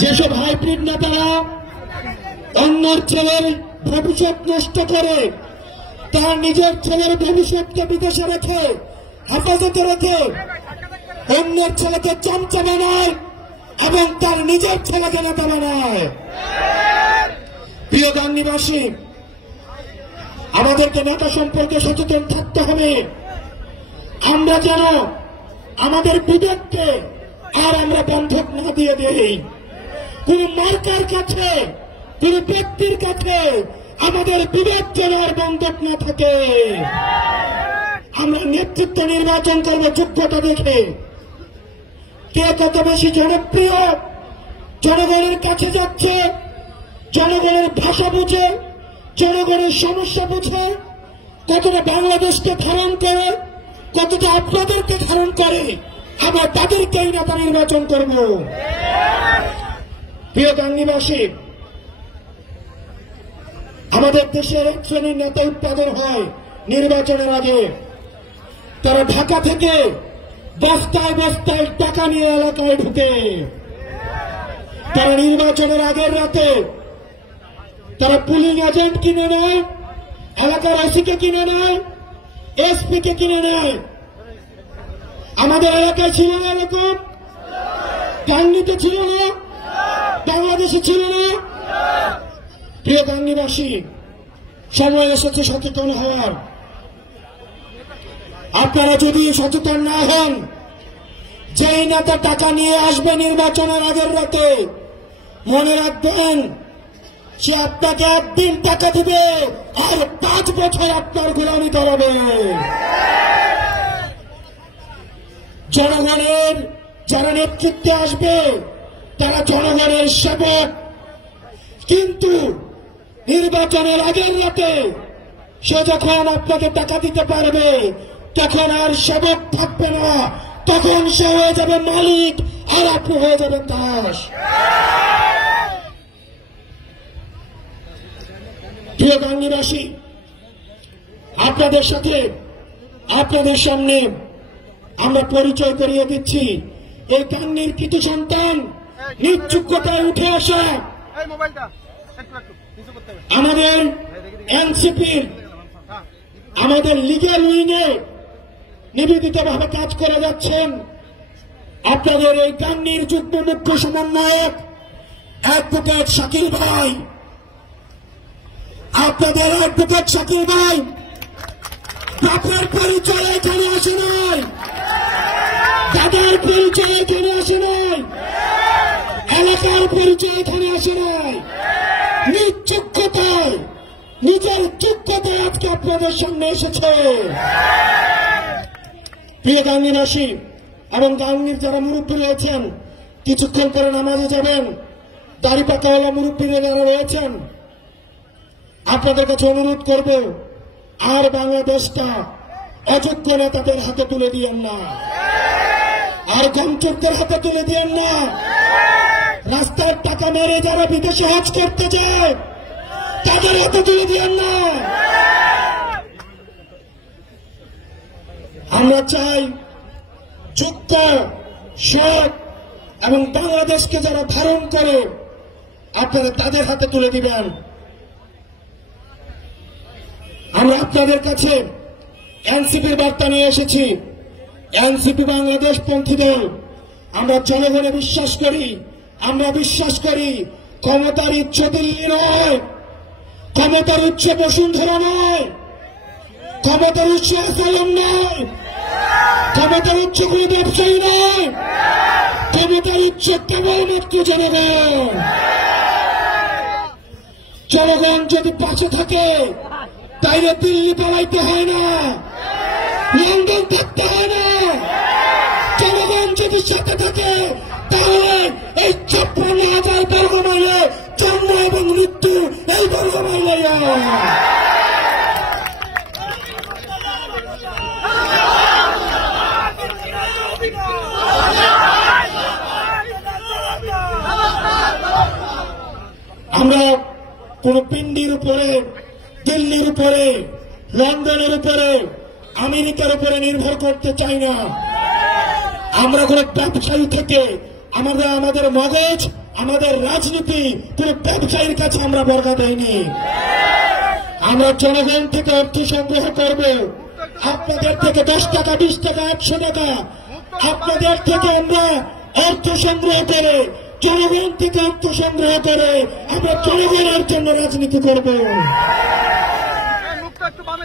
যেসব হাইব্রিড নেতারা অন্যের ছেলের ভবিষ্যৎ নষ্ট করে, তার নিজের ছেলের ভবিষ্যৎকে বিদেশে রেখে, হেফাজতে রেখে অন্যের ছেলেকে চামচা বানায় এবং তার নিজের ছেলেকে নেতা বানায়। প্রিয় গাংনীবাসী, আমাদেরকে নেতা সম্পর্কে সচেতন থাকতে হবে। আমরা যেন আমাদের বিবেককে আর আমরা বন্ধক না দিয়ে দেই। কোন মার্কার কাছে, কোন ব্যক্তির কাছে আমাদের বিবেক যেন আর বন্ধক না থাকে। আমরা নেতৃত্ব নির্বাচন করব যোগ্যতা দেখে, কে কত বেশি জনপ্রিয়, জনগণের কাছে যাচ্ছে, জনগণের ভাষা বুঝে, জনগণের সমস্যা বুঝে, কতটা বাংলাদেশকে ধারণ করে, কতটা আপনাদেরকে ধারণ করে, আমরা তাদেরকেই নেতা নির্বাচন করব। প্রিয় গাংনীবাসী, আমাদের দেশের এক শ্রেণীর নেতা উৎপাদন হয় নির্বাচনের আগে। তারা ঢাকা থেকে বস্তায় বস্তায় টাকা নিয়ে এলাকায় ঢুকে, তারা নির্বাচনের আগের রাতে তারা পুলিং এজেন্ট কিনে নেয়, এলাকার ওসিকে কিনে নেয়, এসপি কে কিনে নেয়। আমাদের এলাকায় ছিল না এরকম? গাংনীতে ছিল না? বাংলাদেশে ছিল না? প্রিয় গাংনীবাসী, সময় এসেছে সচেতন হওয়ার। আপনারা যদি সচেতন না হন, যেই নেতা টাকা নিয়ে আসবে নির্বাচনের আগের রাতে, মনে রাখবেন সে আপনাকে একদিন টাকা দিবে আর 5 বছর আপনার গোলামি করাবে। জনগণের যারা নেতৃত্বে আসবে তারা জনগণের সেবক, কিন্তু নির্বাচনের আগের রাতে সে যখন আপনাকে টাকা দিতে পারবে তখন আর সেবক থাকবে না, তখন সে হয়ে যাবে মালিক আর আপনি হয়ে যাবেন দাস। প্রিয় গাংনীবাসী, আপনাদের সাথে আপনাদের সামনে আমরা পরিচয় করিয়ে দিচ্ছি এই গাংনীর কৃতি সন্তান, নিজ যোগ্যতায় উঠে আসা আমাদের এনসিপির, আমাদের লিগ্যাল উইংয়ে নিবেদিতভাবে কাজ করে যাচ্ছেন আপনাদের এই গাংনীর যুগ্ম মুখ্য সমন্বয়ক অ্যাডভোকেট শাকিল ভাই। আপনাদের অ্যাডভোকেট শাকিল ভাই বাপের পরিচয় এখানে আসে নাই, দাদার পরিচয় এখানে আসে নাই, এলাকার পরিচয় এখানে আসে নাই, নিজ যোগ্যতায়, নিজের যোগ্যতায় আজকে আপনাদের সামনে এসেছে। প্রিয় গাংনীবাসী এবং গাংনীর যারা মুরব্বী রয়েছেন, কিছুক্ষণ পরে নামাজে যাবেন, দাড়ি পাকাওয়ালা মুরব্বীরা যারা রয়েছেন, আপনাদের কাছে অনুরোধ করব, আর বাংলাদেশটা অযোগ্য নেতাদের হাতে তুলে দিয়েন না, আর গমচোরদের হাতে তুলে দিয়েন না। রাস্তার টাকা মেরে যারা বিদেশে হজ করতে যায় তাদের হাতে তুলে দিয়েন না। আমরা চাই যোগ্য, সৎ এবং বাংলাদেশকে যারা ধারণ করে আপনারা তাদের হাতে তুলে দিবেন। আমরা আপনাদের কাছে এনসিপির বার্তা নিয়ে এসেছি। এনসিপি বাংলাদেশ পন্থী দল। আমরা জনগণে বিশ্বাস করি, আমরা বিশ্বাস করি ক্ষমতার উচ্চ দিল্লি নয়, ক্ষমতার উচ্চ বসুন্ধরা নয়, ক্ষমতার উচ্চ আসালাম নয়, ক্ষমতার উচ্চ কোন ব্যবসায়ী নয়, ক্ষমতার উচ্চ কেবলমাত্র জনগণ। জনগণ যদি পাশে থাকে তাইলে দিল্লি পালাইতে হয় না, লন্ডন থাকতে হয় না। জনগণ যদি সাথে থাকে তাহলে এই 56,000 বর্গ মাইলে জন্ম এবং মৃত্যু এই বর্গ মাইলে। আমরা কোন পিন্ডির উপরে, দিল্লির উপরে, লন্ডনের উপরে, আমেরিকার উপরে নির্ভর করতে চাই না। আমরা কোন ব্যবসায়ী থেকে আমাদের মগজ আমাদের রাজনীতি কোন ব্যবসায়ীর কাছে আমরা বর্গা দেয়নি। আমরা জনগণ থেকে অর্থ সংগ্রহ করব, আপনাদের থেকে 10 টাকা 20 টাকা 100 টাকা আপনাদের থেকে আমরা অর্থ সংগ্রহ করে, জনগণ থেকে অর্থ সংগ্রহ করে আমরা জনগণের জন্য রাজনীতি করব।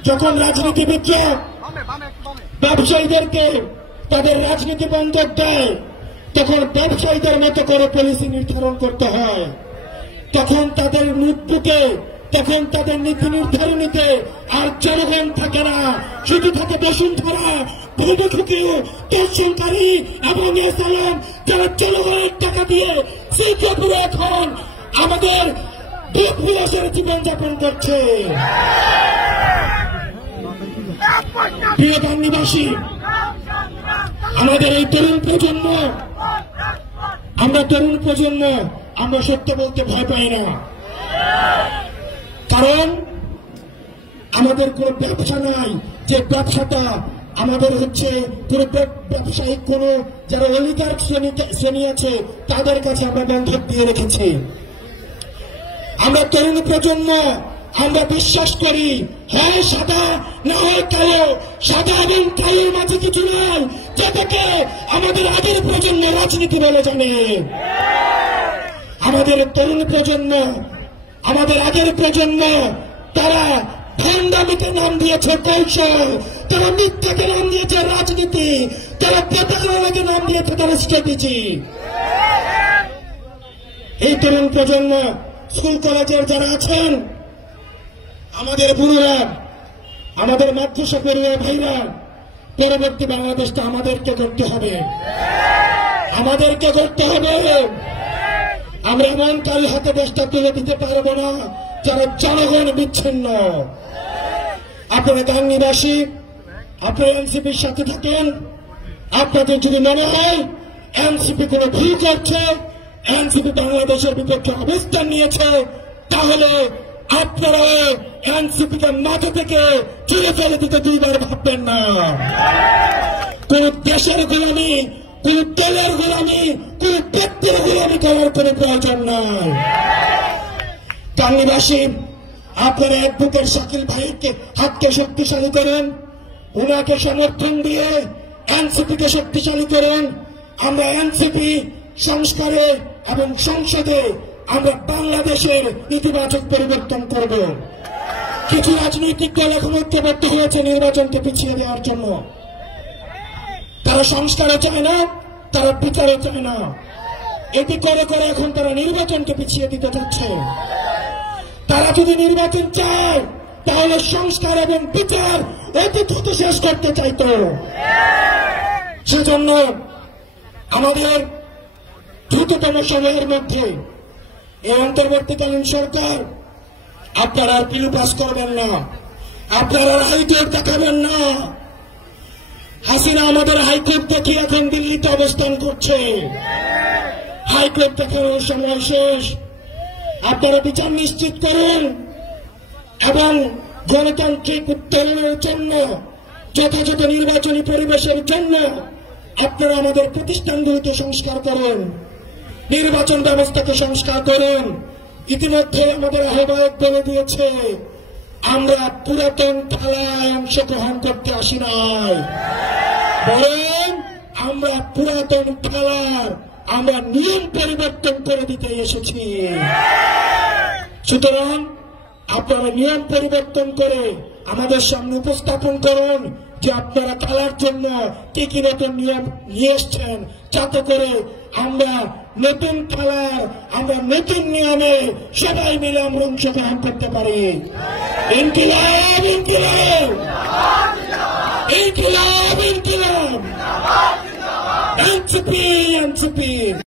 যখন রাজনীতিবিদরা ব্যবসায়ীদেরকে তাদের রাজনীতি বন্ধক দেয়, তখন ব্যবসায়ীদের মতো করে পলিসি নির্ধারণ করতে হয়, তখন তাদের নোটবুকে, তখন তাদের নীতি নির্ধারণীতে আর জনগণ থাকে না, শুধু থাকে বসুন্ধরা, ভূমিখুকিও, দর্শনকারী এবং এসালাম, যারা জনগণের টাকা দিয়ে শ্রীপুরে এখন আমাদের দুঃখের জীবনযাপন করছে। প্রিয় বাংলাদেশী, আমাদের এই তরুণ প্রজন্ম, আমরা সত্য বলতে ভয় পাই না, কারণ আমাদের কোন ব্যবসা নাই যে ব্যবসাটা আমাদের হচ্ছে কোন ব্যবসায়িক কোন যারা অলিগার্ক শ্রেণী আছে তাদের কাছে আমরা বন্ধক দিয়ে রেখেছি। আমরা তরুণ প্রজন্ম, আমরা বিশ্বাস করি হয় সাদা না হয় কালো, সাদা এবং কালোর মাঝে কিছু নয়, যেটাকে আমাদের আগের প্রজন্ম রাজনীতি বলে জানে। আমাদের তরুণ প্রজন্ম, আমাদের আগের প্রজন্ম, তারা ভণ্ডামিকে নাম দিয়েছে কৌশল, তারা মিথ্যাকে নাম দিয়েছে রাজনীতি, তারা প্রতারণাকে নাম দিয়েছে তারা স্ট্র্যাটেজি। এই তরুণ প্রজন্ম, স্কুল কলেজের যারা আছেন, আমাদের গুরুরা, আমাদের মাদ্রাসা পড়ুয়া ভাইরা, পরবর্তী বাংলাদেশটা আমাদেরকে করতে হবে, আমাদেরকে করতে হবে। আমরা এমন কারো হাতে দেশটা তুলে দিতে পারবো না যারা জনগণ বিচ্ছিন্ন। আপনারা গাংনীবাসী, আপনারা এনসিপির সাথে থাকেন, আপনাদের যদি মনে হয় এনসিপি কোনো ভুল করছে, এনসিপি বাংলাদেশের বিপক্ষে অবস্থান নিয়েছে, তাহলে আপনারা এনসিপিকে মাথা থেকে চুরে ফেলে দিতে দুইবার ভাববেন না। কোন দেশের গোলামি, কোন দলের গোলামি, কোন ব্যক্তির গোলামি করার কোন প্রয়োজন নাই। গাংনীবাসী, আপনারা এক বুকের শাকিল ভাইকে হাতকে শক্তিশালী করেন, ওনাকে সমর্থন দিয়ে এনসিপিকে শক্তিশালী করেন। আমরা এনসিপি সংস্কারে এবং সংসদে আমরা বাংলাদেশের ইতিবাচক পরিবর্তন করব। কিছু রাজনৈতিক দল এখন ঐক্যবদ্ধ হয়েছে নির্বাচনকে পিছিয়ে দেওয়ার জন্য। তারা সংস্কারও চায় না, তারা বিচারও চায় না, এটি করে করে এখন তারা নির্বাচনকে পিছিয়ে দিতে চাচ্ছে। তারা যদি নির্বাচন চায় তাহলে সংস্কার এবং বিচার অতি দ্রুত শেষ করতে চাইত। সেজন্য আমাদের দ্রুততম সময়ের মধ্যে এই অন্তর্বর্তীকালীন সরকার, আপনারা আর পিলু পাস করবেন না, আপনারা হাইকোর্ট দেখাবেন না। হাসিনা আমাদের হাইকোর্ট দেখে এখন দিল্লিতে অবস্থান করছে, হাইকোর্ট দেখানোর সময় শেষ। আপনারা বিচার নিশ্চিত করুন এবং গণতান্ত্রিক উত্তরণের জন্য, যথাযথ নির্বাচনী পরিবেশের জন্য আপনারা আমাদের প্রতিষ্ঠানগুলিতে সংস্কার করুন, নির্বাচন ব্যবস্থাকে সংস্কার করুন। ইতিমধ্যে আমাদের আহ্বায়ক বলে দিয়েছে, আমরা পুরাতন খেলায় অংশগ্রহণ করতে আসি নাই, বরং আমরা পুরাতন খেলার আমরা নিয়ম পরিবর্তন করে দিতে এসেছি। সুতরাং আপনারা নিয়ম পরিবর্তন করে আমাদের সামনে উপস্থাপন করুন যে আপনারা খেলার জন্য কি কি নতুন নিয়ম নিয়ে এসছেন, যাতে করে আমরা নতুন খেলার, আমরা নতুন নিয়মে সবাই মিলে আমরা অংশগ্রহণ করতে পারি। ইনকিলাব, ইনকিলাব, ইনকিলাব, ইনকিলাব, এনসিপি, এনসিপি।